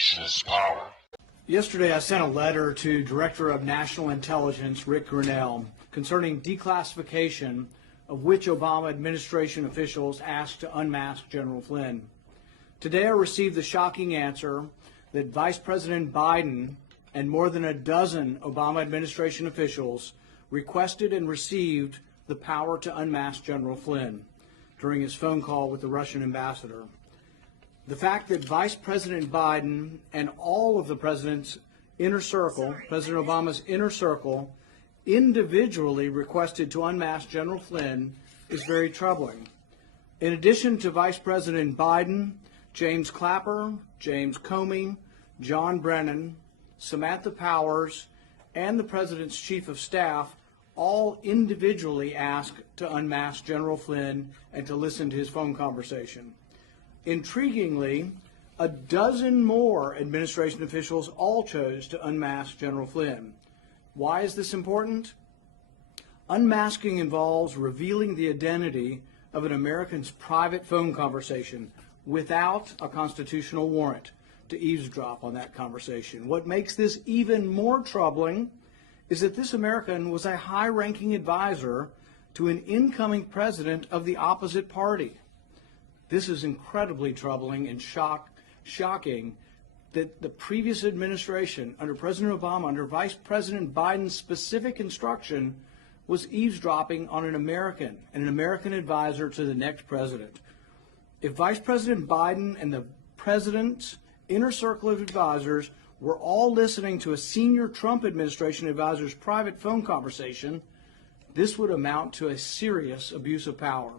unleashes power. Yesterday, I sent a letter to Director of National Intelligence Rick Grinnell concerning declassification of which Obama administration officials asked to unmask General Flynn. Today, I received the shocking answer that Vice President Biden and more than a dozen Obama administration officials requested and received the power to unmask General Flynn during his phone call with the Russian ambassador. The fact that Vice President Biden and all of the president's inner circle, President Obama's inner circle, individually requested to unmask General Flynn is very troubling. In addition to Vice President Biden, James Clapper, James Comey, John Brennan, Samantha Powers, and the President's Chief of Staff all individually asked to unmask General Flynn and to listen to his phone conversation. Intriguingly, a dozen more administration officials all chose to unmask General Flynn. Why is this important? Unmasking involves revealing the identity of an American's private phone conversation without a constitutional warrant to eavesdrop on that conversation. What makes this even more troubling is that this American was a high-ranking advisor to an incoming president of the opposite party. This is incredibly troubling and shocking that the previous administration, under President Obama, under Vice President Biden's specific instruction, was eavesdropping on an American advisor to the next president. If Vice President Biden and the president's inner circle of advisors were all listening to a senior Trump administration advisor's private phone conversation, this would amount to a serious abuse of power.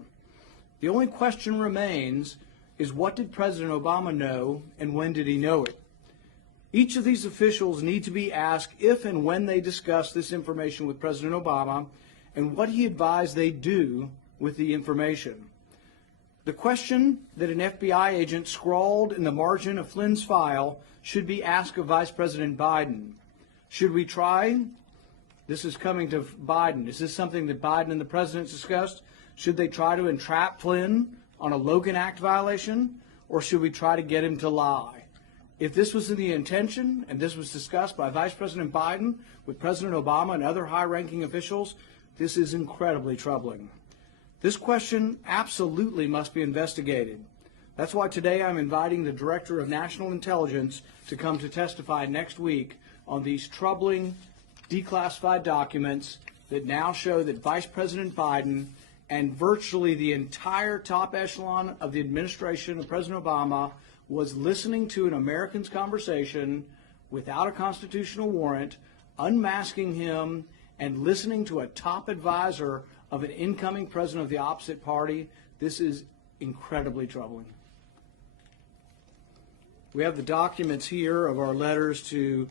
The only question remains is, what did President Obama know and when did he know it? Each of these officials need to be asked if and when they discussed this information with President Obama and what he advised they do with the information. The question that an FBI agent scrawled in the margin of Flynn's file should be asked of Vice President Biden. Should we try? This is coming to Biden. Is this something that Biden and the president discussed? Should they try to entrap Flynn on a Logan Act violation, or should we try to get him to lie? If this was the intention, and this was discussed by Vice President Biden with President Obama and other high-ranking officials, this is incredibly troubling. This question absolutely must be investigated. That's why today I'm inviting the Director of National Intelligence to come to testify next week on these troubling, declassified documents that now show that Vice President Biden and virtually the entire top echelon of the administration of President Obama was listening to an American's conversation without a constitutional warrant, unmasking him, and listening to a top advisor of an incoming president of the opposite party. This is incredibly troubling. We have the documents here of our letters to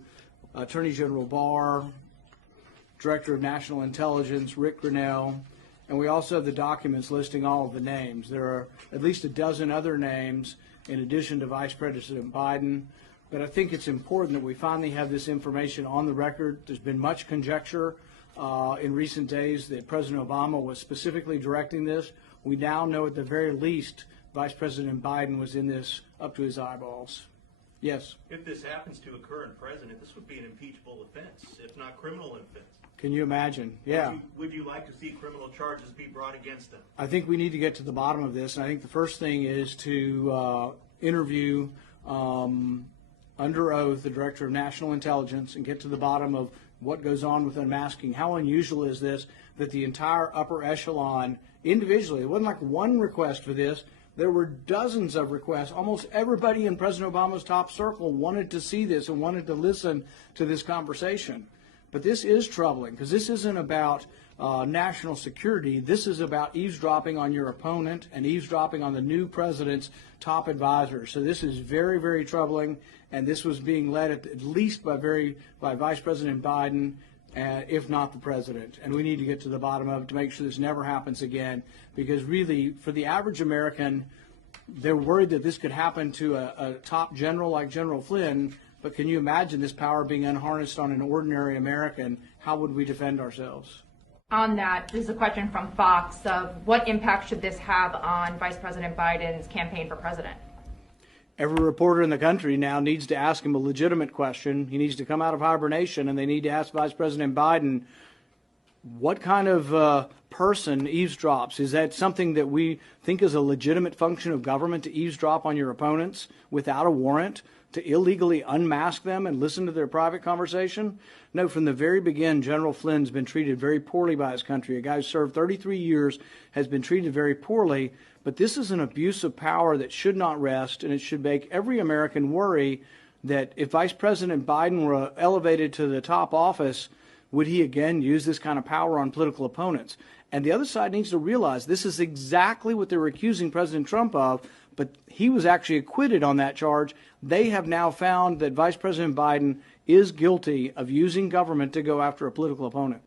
Attorney General Barr, Director of National Intelligence Rick Grinnell, and we also have the documents listing all of the names. There are at least a dozen other names in addition to Vice President Biden, but I think it's important that we finally have this information on the record. There's been much conjecture in recent days that President Obama was specifically directing this. We now know at the very least Vice President Biden was in this up to his eyeballs. Yes? If this happens to a current president, this would be an impeachable offense, if not criminal offense. Can you imagine? Yeah. Would you like to see criminal charges be brought against them? I think we need to get to the bottom of this, and I think the first thing is to interview under oath the Director of National Intelligence and get to the bottom of what goes on with unmasking. How unusual is this that the entire upper echelon individually, it wasn't like one request for this, there were dozens of requests. Almost everybody in President Obama's top circle wanted to see this and wanted to listen to this conversation. But this is troubling because this isn't about national security. This is about eavesdropping on your opponent and eavesdropping on the new president's top advisors. So this is very, very troubling, and this was being led at least by Vice President Biden, if not the president. And we need to get to the bottom of it to make sure this never happens again, because really, for the average American, they're worried that this could happen to a top general like General Flynn. But can you imagine this power being unharnessed on an ordinary American? How would we defend ourselves? On that, this is a question from Fox of what impact should this have on Vice President Biden's campaign for president? every reporter in the country now needs to ask him a legitimate question. He needs to come out of hibernation, and they need to ask Vice President Biden, what kind of person eavesdrops? Is that something that we think is a legitimate function of government, to eavesdrop on your opponents without a warrant, to illegally unmask them and listen to their private conversation? No, from the very beginning, General Flynn's been treated very poorly by his country. A guy who served 33 years has been treated very poorly, but this is an abuse of power that should not rest, and it should make every American worry that if Vice President Biden were elevated to the top office, would he again use this kind of power on political opponents? And the other side needs to realize this is exactly what they were accusing President Trump of, but he was actually acquitted on that charge. They have now found that Vice President Biden is guilty of using government to go after a political opponent.